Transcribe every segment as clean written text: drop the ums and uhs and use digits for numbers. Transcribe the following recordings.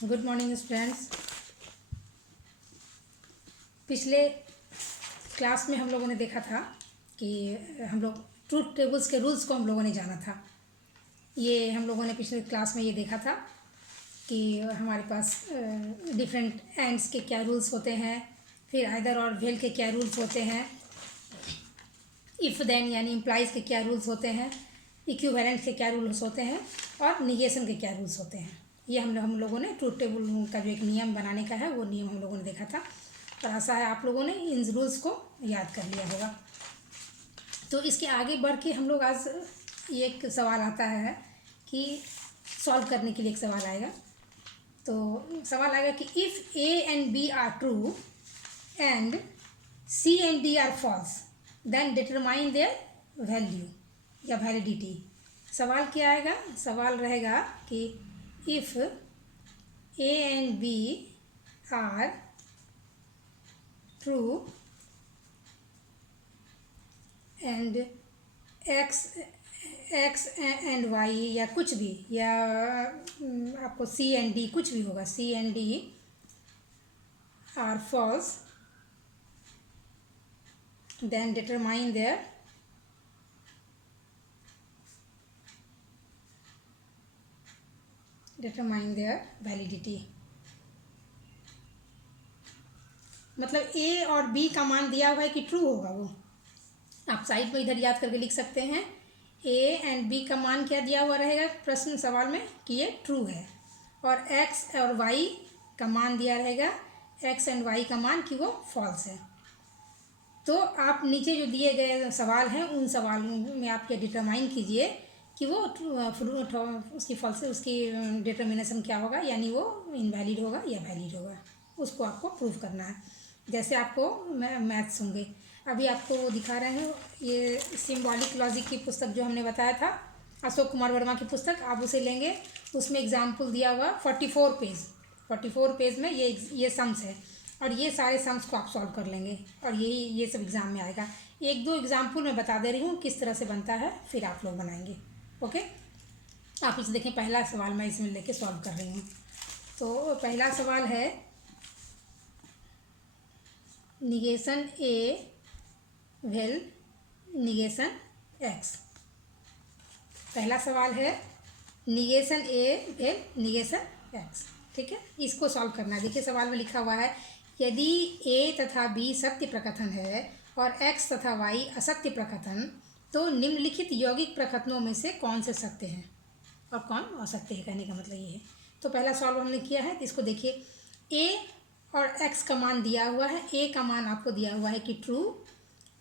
Good morning students. पिछले class में हम लोगों ने देखा था कि हम लोग ट्रूथ टेबल्स के रूल्स को हम लोगों ने जाना था। ये हम लोगों ने पिछले क्लास में ये देखा था कि हमारे पास डिफरेंट एंड्स के क्या रूल्स होते हैं, फिर आइदर और वेल के क्या रूल्स होते हैं, इफ़ देन यानी इम्प्लाइज के क्या रूल्स होते हैं, इक्विवेलेंट के क्या रूल्स होते हैं और निगेशन के क्या रूल्स होते हैं। ये हम लोगों ने ट्रूथ टेबल का जो एक नियम बनाने का है वो नियम हम लोगों ने देखा था। और आशा है आप लोगों ने इन रूल्स को याद कर लिया होगा। तो इसके आगे बढ़ के हम लोग आज ये एक सवाल आता है कि सॉल्व करने के लिए एक सवाल आएगा। तो सवाल आएगा कि if A and B are true and C and D are false then determine their value या वैलिडिटी। सवाल क्या आएगा? सवाल रहेगा कि if A and B are true and X and Y या कुछ भी, या आपको सी एंड डी कुछ भी होगा, C and D are false then determine their validity. मतलब ए और बी का मान दिया हुआ है कि ट्रू होगा, वो आप साइड में इधर याद करके लिख सकते हैं। ए एंड बी का मान क्या दिया हुआ रहेगा प्रश्न सवाल में कि ये ट्रू है, और एक्स और वाई का मान दिया रहेगा, एक्स एंड वाई का मान कि वो फॉल्स है। तो आप नीचे जो दिए गए सवाल हैं उन सवालों में आप ये डिटरमाइन कीजिए कि वो उसकी फॉल्स उसकी डिटर्मिनेशन क्या होगा, यानी वो इनवैलिड होगा या वैलिड होगा, उसको आपको प्रूव करना है। जैसे आपको मैथ्स होंगे, अभी आपको वो दिखा रहे हैं, ये सिम्बॉलिक लॉजिक की पुस्तक जो हमने बताया था, अशोक कुमार वर्मा की पुस्तक, आप उसे लेंगे। उसमें एग्जाम्पल दिया हुआ 44 पेज में ये सम्स है, और ये सारे सम्स को आप सॉल्व कर लेंगे और ये सब एग्ज़ाम में आएगा। एक दो एग्जाम्पल मैं बता दे रही हूँ किस तरह से बनता है, फिर आप लोग बनाएंगे। ओके, आप इसे देखें। पहला सवाल मैं इसमें लेके सॉल्व कर रही हूँ। तो पहला सवाल है निगेशन ए वेल निगेशन एक्स। पहला सवाल है निगेशन ए वेल निगेशन एक्स। ठीक है, इसको सॉल्व करना है। देखिए सवाल में लिखा हुआ है, यदि ए तथा बी सत्य प्रकथन है और एक्स तथा वाई असत्य प्रकथन, तो निम्नलिखित यौगिक प्रकथनों में से कौन से सत्य हैं और कौन असत्य है, कहने का मतलब ये है। तो पहला सॉल्व हमने किया है, तो इसको देखिए। ए और एक्स का मान दिया हुआ है, ए का मान आपको दिया हुआ है कि ट्रू,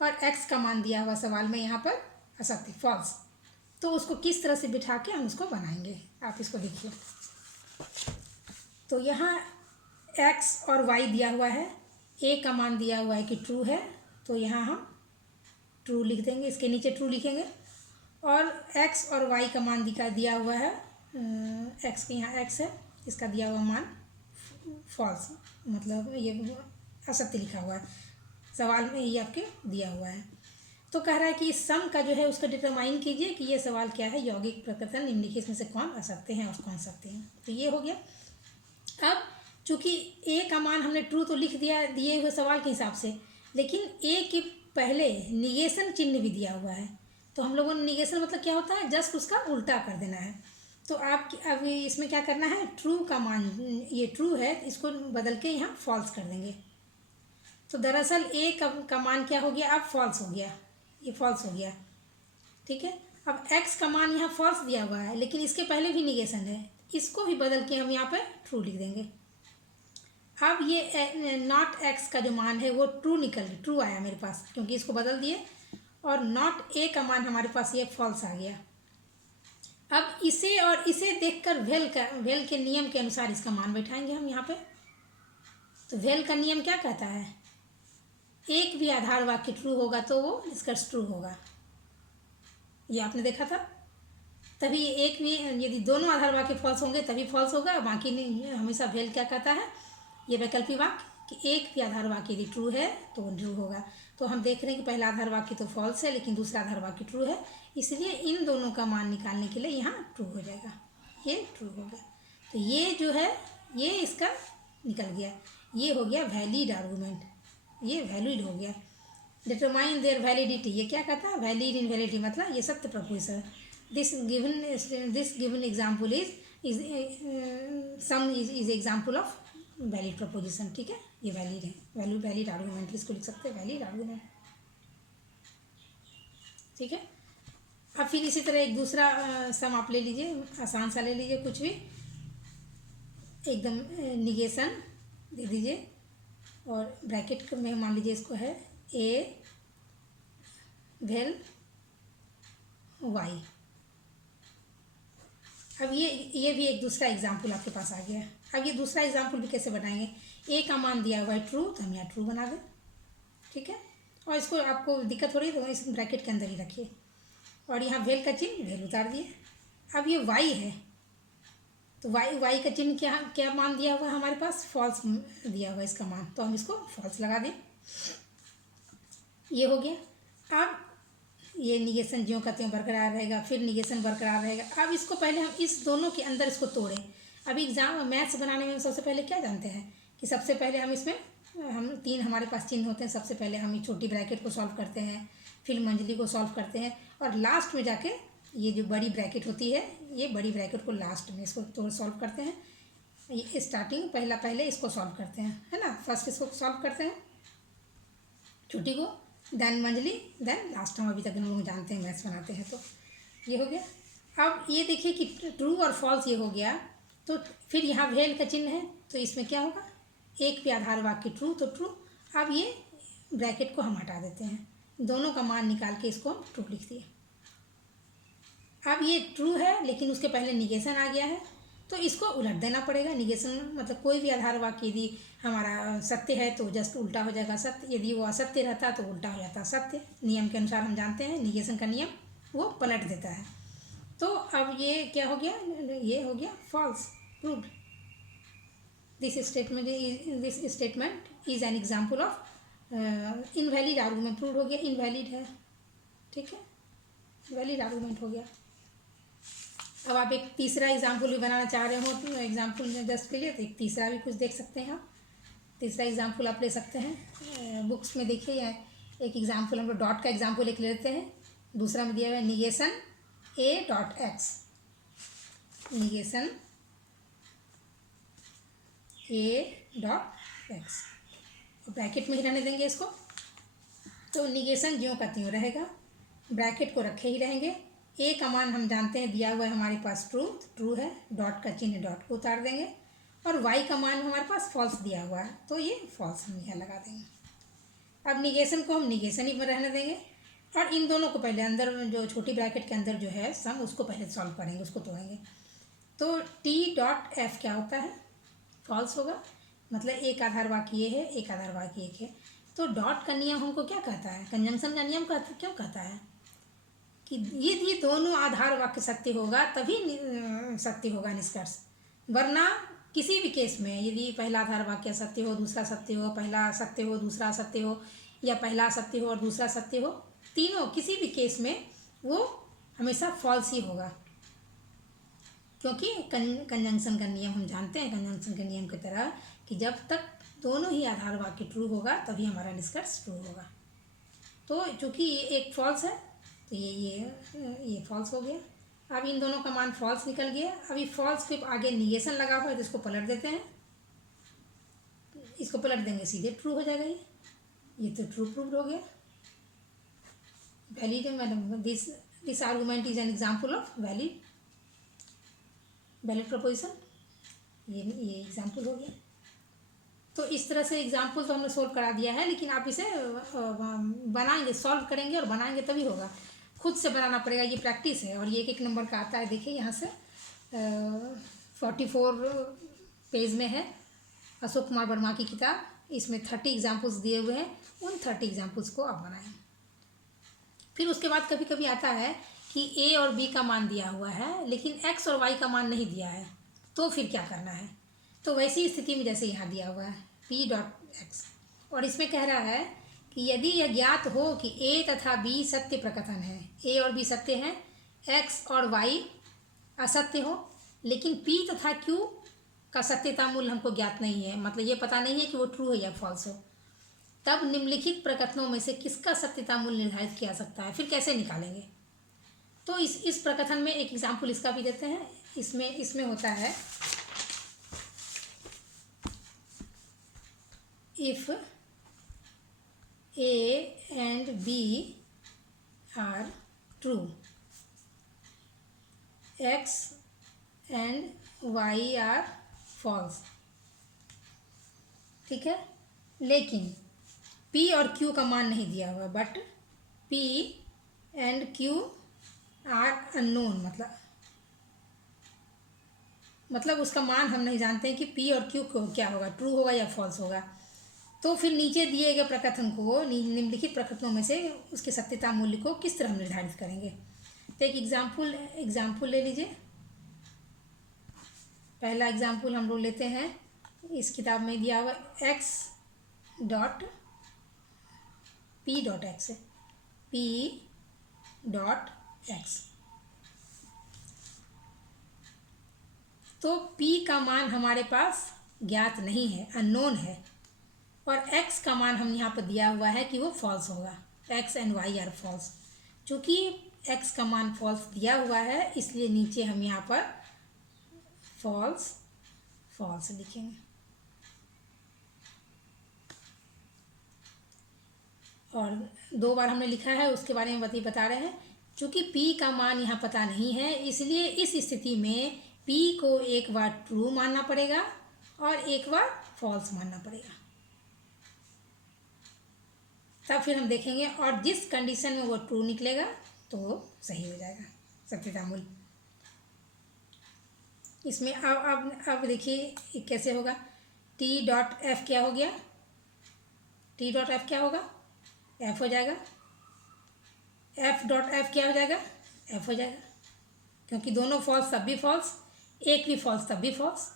और एक्स का मान दिया हुआ सवाल में यहाँ पर असत्य फॉल्स। तो उसको किस तरह से बिठा के हम उसको बनाएंगे, आप इसको देखिए। तो यहाँ एक्स और वाई दिया हुआ है, ए का मान दिया हुआ है कि ट्रू है, तो यहाँ हम ट्रू लिख देंगे, इसके नीचे ट्रू लिखेंगे। और एक्स और वाई का मान दिया हुआ है, एक्स के यहाँ एक्स है, इसका दिया हुआ मान फॉल्स, मतलब ये असत्य लिखा हुआ है, सवाल में ये आपके दिया हुआ है। तो कह रहा है कि इस सम का जो है उसका डिटरमाइन कीजिए कि ये सवाल क्या है, यौगिक प्रकथन निम्नलिखित में से कौन असत्य हैं और कौन सत्य हैं। तो ये हो गया। अब चूँकि ए का मान हमने ट्रू तो लिख दिया दिए हुए सवाल के हिसाब से, लेकिन ए के पहले निगेशन चिन्ह भी दिया हुआ है। तो हम लोगों ने निगेशन मतलब क्या होता है, जस्ट उसका उल्टा कर देना है। तो आप अभी इसमें क्या करना है, ट्रू का मान, ये ट्रू है, इसको बदल के यहाँ फॉल्स कर देंगे। तो दरअसल ए का मान क्या हो गया, अब फॉल्स हो गया, ये फॉल्स हो गया। ठीक है, अब एक्स का मान यहाँ फॉल्स दिया हुआ है, लेकिन इसके पहले भी निगेशन है, इसको भी बदल के हम यहाँ पे ट्रू लिख देंगे। अब ये नॉट एक्स का जो मान है वो ट्रू आया मेरे पास, क्योंकि इसको बदल दिए, और नॉट ए का मान हमारे पास ये फॉल्स आ गया। अब इसे और इसे देखकर वेल के नियम के अनुसार इसका मान बैठाएंगे हम यहाँ पे। तो वेल का नियम क्या कहता है, एक भी आधार वाक्य ट्रू होगा तो वो निष्कर्ष ट्रू होगा, ये आपने देखा था। तभी एक भी, यदि दोनों आधार वाक्य फॉल्स होंगे तभी फॉल्स होगा, बाकी नहीं। हमेशा वेल क्या कहता है, ये वैकल्पिक वाक्य, कि एक भी आधार वाक्य यदि ट्रू है तो वो ट्रू होगा। तो हम देख रहे हैं कि पहला आधार वाक्य तो फॉल्स है, लेकिन दूसरा आधार वाक्य ट्रू है, इसलिए इन दोनों का मान निकालने के लिए यहाँ ट्रू हो जाएगा, ये ट्रू होगा। तो ये जो है ये इसका निकल गया, ये हो गया वैलिड आर्गूमेंट, ये वैलिड हो गया। डिटरमाइन देयर वैलिडिटी, ये क्या कहता है, वैलिड इनवैलिडिटी मतलब ये सत्य प्रपोजिशन है। This given example is some is example of valid preposition. ठीक है, ये वैलिड है, वैलिड आर्गूमेंट इसको लिख सकते हैं, वैलिड आर्गूमेंट। ठीक है, अब फिर इसी तरह एक दूसरा सम आप ले लीजिए, आसान सा ले लीजिए, कुछ भी एकदम निगेशन दे दीजिए और ब्रैकेट में मान लीजिए इसको है ए वेल वाई। अब ये भी एक दूसरा एग्जाम्पल आपके पास आ गया। अब ये दूसरा एग्जाम्पल भी कैसे बनाएंगे, ए का मान दिया हुआ है ट्रू, तो हम यहाँ ट्रू बना दें। ठीक है, और इसको आपको दिक्कत हो रही है तो इस ब्रैकेट के अंदर ही रखिए और यहाँ वेल का चिन्ह वेल उतार दिए। अब ये वाई है तो वाई का चिन्ह क्या क्या मान दिया हुआ है हमारे पास, फॉल्स दिया हुआ है इसका मान, तो हम इसको फॉल्स लगा दें। ये हो गया। अब ये निगेशन ज्यों का त्यों बरकरार रहेगा, फिर निगेशन बरकरार रहेगा। अब इसको पहले हम इस दोनों के अंदर इसको तोड़ें। अभी एग्जाम मैथ्स बनाने में सबसे पहले क्या जानते हैं कि सबसे पहले हम इसमें तीन हमारे पास चिन्ह होते हैं। सबसे पहले हम छोटी ब्रैकेट को सॉल्व करते हैं, फिर मंजली को सॉल्व करते हैं और लास्ट में जाके ये जो बड़ी ब्रैकेट होती है, ये बड़ी ब्रैकेट को लास्ट में इसको तो सॉल्व करते हैं। ये स्टार्टिंग पहले इसको सॉल्व करते हैं, है ना, फर्स्ट इसको सॉल्व करते हैं छोटी को, देन मंजली, देन लास्ट। हम अभी तक हम लोग जानते हैं मैथ्स बनाते हैं। तो ये हो गया। अब ये देखिए कि ट्रू और फॉल्स ये हो गया, तो फिर यहाँ वेल का चिन्ह है तो इसमें क्या होगा, एक पे आधार वाक्य ट्रू तो ट्रू। अब ये ब्रैकेट को हम हटा देते हैं, दोनों का मान निकाल के इसको हम ट्रू लिख दिए। अब ये ट्रू है लेकिन उसके पहले निगेशन आ गया है तो इसको उलट देना पड़ेगा। निगेशन मतलब कोई भी आधार वाक्य यदि हमारा सत्य है तो जस्ट उल्टा हो जाएगा सत्य, यदि वो असत्य रहता तो उल्टा हो जाता सत्य। नियम के अनुसार हम जानते हैं निगेशन का नियम वो पलट देता है। तो अब ये क्या हो गया, ये हो गया false, proved. This statement is an example of invalid argument. Proved हो गया, इनवैलिड है। ठीक है, वैलिड आर्गूमेंट हो गया। अब आप एक तीसरा एग्जाम्पल भी बनाना चाह रहे हो तो एग्जाम्पल जस्ट के लिए तो एक तीसरा भी कुछ देख सकते हैं आप। तीसरा एग्जाम्पल आप ले सकते हैं, बुक्स में देखिए या एक एग्जाम्पल हम लोग डॉट का एग्जाम्पल एक ले लेते हैं। दूसरा में दिया हुआ है निगेशन ए डॉट एक्स, निगेशन ए डॉट एक्स, ब्रैकेट में ही रहने देंगे इसको। तो निगेशन ज्यों का त्यों रहेगा, ब्रैकेट को रखे ही रहेंगे। ए का मान हम जानते हैं दिया हुआ है हमारे पास ट्रू है, डॉट का चिन्ह डॉट को उतार देंगे और वाई का मान हमारे पास फॉल्स दिया हुआ है तो ये फॉल्स हम यहाँ लगा देंगे। अब निगेशन को हम निगेशन ही में रहने देंगे और इन दोनों को पहले अंदर जो छोटी ब्रैकेट के अंदर जो है सम उसको पहले सॉल्व करेंगे, उसको तोड़ेंगे। तो टी डॉट एफ क्या होता है, फॉल्स होगा, मतलब एक आधार वाक्य ये है, एक आधार वाक्य एक है। तो डॉट का नियम हमको क्या कहता है, कंजंक्शन का नियम क्यों कहता है कि ये दोनों आधार वाक्य सत्य होगा तभी सत्य होगा निष्कर्ष, वरना किसी भी केस में यदि पहला आधार वाक्य सत्य हो, दूसरा सत्य हो, पहला सत्य हो, दूसरा सत्य हो, या पहला सत्य हो और दूसरा सत्य हो, तीनों किसी भी केस में वो हमेशा फॉल्स ही होगा, क्योंकि कंजंक्शन का नियम हम जानते हैं। कंजंक्शन के नियम की तरह कि जब तक दोनों ही आधार वाक्य ट्रू होगा तभी हमारा निष्कर्ष ट्रू होगा। तो चूँकि ये एक फॉल्स है तो ये फॉल्स हो गया। अब इन दोनों का मान फॉल्स निकल गया। अभी फॉल्स के आगे निगेशन लगा हुआ है तो इसको पलट देते हैं, इसको पलट देंगे सीधे ट्रू हो जाएगा। ये तो ट्रू प्रूव्ड हो गया, वैलिड। मतलब this argument is an example of valid preposition. ये एग्जाम्पल हो गया। तो इस तरह से एग्जाम्पल तो हमने सोल्व करा दिया है, लेकिन आप इसे बनाएंगे, सॉल्व करेंगे और बनाएंगे तभी होगा। खुद से बनाना पड़ेगा, ये प्रैक्टिस है। और ये एक नंबर का आता है, देखिए यहाँ से 44 पेज में है अशोक कुमार वर्मा की किताब। इसमें 30 एग्जाम्पल्स दिए हुए हैं, उन 30 एग्जाम्पल्स को आप बनाएं। फिर उसके बाद कभी कभी आता है कि ए और बी का मान दिया हुआ है लेकिन एक्स और वाई का मान नहीं दिया है, तो फिर क्या करना है। तो वैसी स्थिति में जैसे यहाँ दिया हुआ है पी डॉट एक्स, और इसमें कह रहा है कि यदि यह ज्ञात हो कि ए तथा बी सत्य प्रकथन है, ए और बी सत्य हैं, एक्स और वाई असत्य हो, लेकिन पी तथा क्यू का सत्यता मूल्य हमको ज्ञात नहीं है, मतलब ये पता नहीं है कि वो ट्रू है या फॉल्स हो, तब निम्नलिखित प्रकथनों में से किसका सत्यता मूल्य निर्धारित किया जा सकता है, फिर कैसे निकालेंगे। तो इस प्रकथन में एक एग्जाम्पल इसका भी देते हैं। इसमें होता है if A and B are true, X and Y are false, ठीक है। लेकिन P और Q का मान नहीं दिया हुआ, but P and Q are unknown, मतलब उसका मान हम नहीं जानते हैं कि P और Q को क्या होगा, ट्रू होगा या फॉल्स होगा। तो फिर नीचे दिए गए प्रकथन को, निम्नलिखित प्रकथनों में से उसके सत्यता मूल्य को किस तरह निर्धारित करेंगे। तो एक एग्जाम्पल ले लीजिए। पहला एग्जाम्पल हम लोग लेते हैं, इस किताब में दिया हुआ x dot p dot x, p dot x। तो p का मान हमारे पास ज्ञात नहीं है, अननोन है, और x का मान हम यहाँ पर दिया हुआ है कि वो फॉल्स होगा, x and y are false. चूँकि x का मान फॉल्स दिया हुआ है, इसलिए नीचे हम यहाँ पर फॉल्स फॉल्स लिखेंगे। और 2 बार हमने लिखा है, उसके बारे में बता रहे हैं। चूँकि p का मान यहाँ पता नहीं है, इसलिए इस स्थिति में p को एक बार ट्रू मानना पड़ेगा और एक बार फॉल्स मानना पड़ेगा, तब फिर हम देखेंगे। और जिस कंडीशन में वो ट्रू निकलेगा तो वो सही हो जाएगा सत्यता मूल्य। इसमें अब देखिए कैसे होगा। t डॉट f क्या हो गया, t डॉट f क्या होगा, f हो जाएगा। f डॉट f क्या हो जाएगा, f हो जाएगा, क्योंकि दोनों फॉल्स तब भी फॉल्स, एक भी फॉल्स तब भी फॉल्स,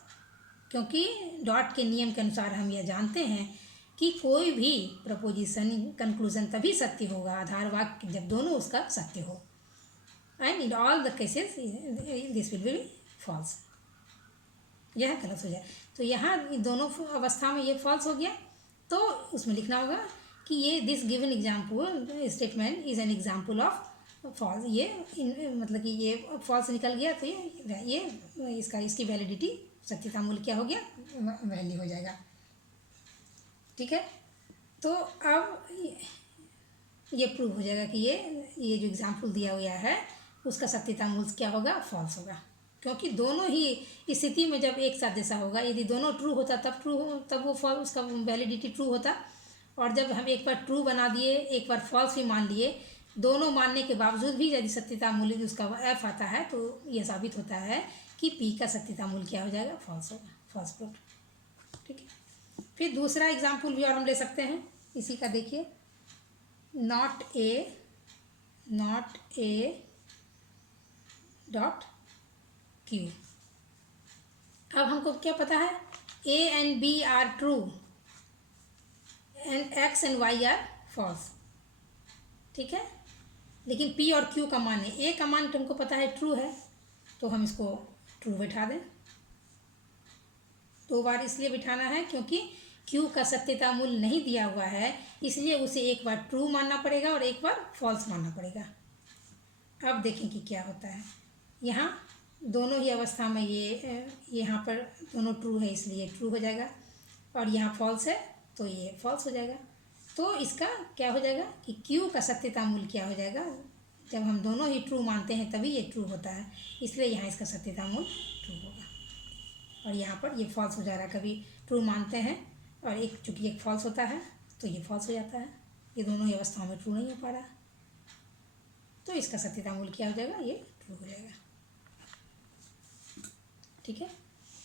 क्योंकि डॉट के नियम के अनुसार हम यह जानते हैं कि कोई भी प्रपोजिशन कंक्लूजन तभी सत्य होगा, आधार वाक्य, जब दोनों उसका सत्य हो। And in all the cases this will be false, यह गलत हो जाए। तो यहाँ दोनों अवस्था में ये फॉल्स हो गया, तो उसमें लिखना होगा कि ये this given example statement is an example of false. ये मतलब कि ये फॉल्स निकल गया, तो ये इसकी वैलिडिटी, सत्यता मूल्य क्या हो गया, वैल्यू हो जाएगा, ठीक है। तो अब ये प्रूव हो जाएगा कि ये जो एग्जाम्पल दिया हुआ है उसका सत्यता मूल्य क्या होगा, फॉल्स होगा, क्योंकि दोनों ही स्थिति में जब एक साथ जैसा होगा, यदि दोनों ट्रू होता तब वो फॉल्स, उसका वैलिडिटी ट्रू होता। और जब हम एक बार ट्रू बना दिए, एक बार फॉल्स भी मान लिए, दोनों मानने के बावजूद भी यदि सत्यता मूल्य उसका f आता है, तो यह साबित होता है कि p का सत्यता मूल्य क्या हो जाएगा, फॉल्स होगा, फॉल्स प्रूफ, ठीक है। फिर दूसरा एग्जाम्पल भी और हम ले सकते हैं इसी का, देखिए। Not A dot q। अब हमको क्या पता है, a and b are true and x and y are false, ठीक है। लेकिन p और q का मान है, a का मान तो हमको पता है ट्रू है, तो हम इसको ट्रू बैठा दें। 2 बार इसलिए बिठाना है क्योंकि q का सत्यता मूल्य नहीं दिया हुआ है, इसलिए उसे एक बार ट्रू मानना पड़ेगा और एक बार फॉल्स मानना पड़ेगा। अब देखें कि क्या होता है। यहाँ दोनों ही अवस्था में ये यहाँ पर दोनों ट्रू है, इसलिए ट्रू हो जाएगा, और यहाँ फॉल्स है तो ये फॉल्स हो जाएगा। तो इसका क्या हो जाएगा कि q का सत्यता मूल्य क्या हो जाएगा, जब हम दोनों ही ट्रू मानते हैं तभी ये ट्रू होता है, इसलिए यहाँ इसका सत्यता मूल्य ट्रू होगा। और यहाँ पर ये फॉल्स हो जा रहा है, कभी ट्रू मानते हैं और एक चूँकि एक फॉल्स होता है तो ये फॉल्स हो जाता है, ये दोनों ही अवस्थाओं में ट्रू नहीं हो पा रहा, तो इसका सत्यता मूल्य क्या हो जाएगा, ये ट्रू हो जाएगा, ठीक है।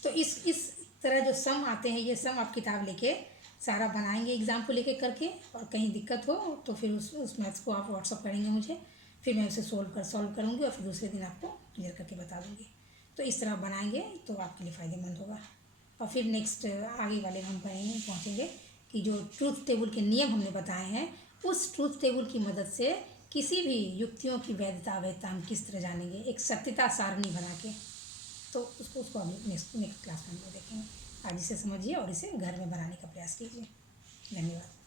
तो इस तरह जो सम आते हैं, ये सम आप किताब लेके सारा बनाएंगे एग्जाम्पल लेके करके, और कहीं दिक्कत हो तो फिर उस मैथ्स को आप व्हाट्सअप करेंगे मुझे, फिर मैं उसे सॉल्व करूँगी और फिर दूसरे दिन आपको क्लियर करके बता दूँगी। तो इस तरह बनाएंगे तो आपके लिए फ़ायदेमंद होगा। और फिर नेक्स्ट आगे वाले हम पहुँचेंगे कि जो ट्रूथ टेबल के नियम हमने बताए हैं, उस ट्रूथ टेबल की मदद से किसी भी युक्तियों की वैधता अवैधता हम किस तरह जानेंगे, एक सत्यता सारणी बना के। तो उसको अभी नेक्स्ट क्लास में हम लोग देखेंगे। आज इसे समझिए और इसे घर में बनाने का प्रयास कीजिए। धन्यवाद।